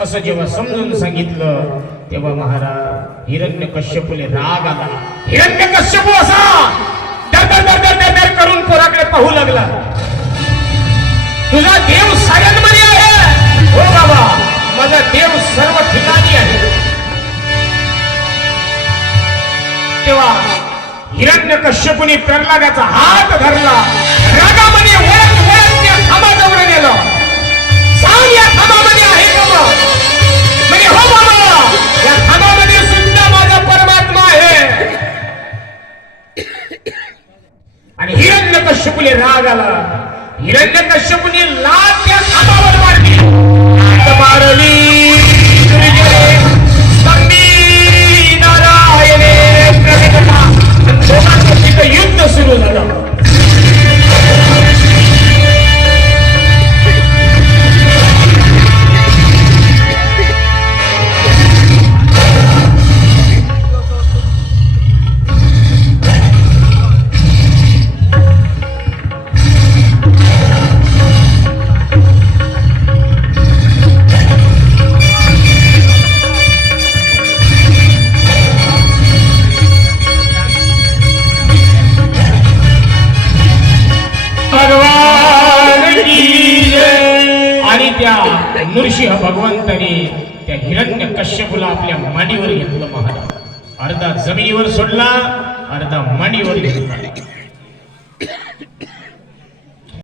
असं जेव्हा समजून सांगितलं तेव्हा महाराज हिरण्यकश्यपूला राग आला. हिरण्यकश्यपू असा दर करून पोराकडे पाहू लागला. तुझा देव साऱ्यांमध्ये आहे. हो बाबा, माझा देव सर्व ठिकाणी आहे. तेव्हा हिरण्यकश्यपूने प्रल्हादाचा हात धरला. रागामध्ये वळत वळत त्या खांबाजवळ गेलं. सांग, या खांबामध्ये आहे का मग? म्हणजे हो बाबा, या खांबामध्ये सुद्धा माझा परमात्मा आहे. आणि हिरण्यकश्यपूला राग आला. हिरण्यकश्यपूने लाथ त्या खांबावर मारली. मारली युद्ध सुरू झालं. नृसिंह भगवंताने त्या हिरण्यकश्यपूला आपल्या मांडीवर घेतलं महाराज. अर्धा जमिनीवर सोडला, अर्धा मांडीवर घेतला.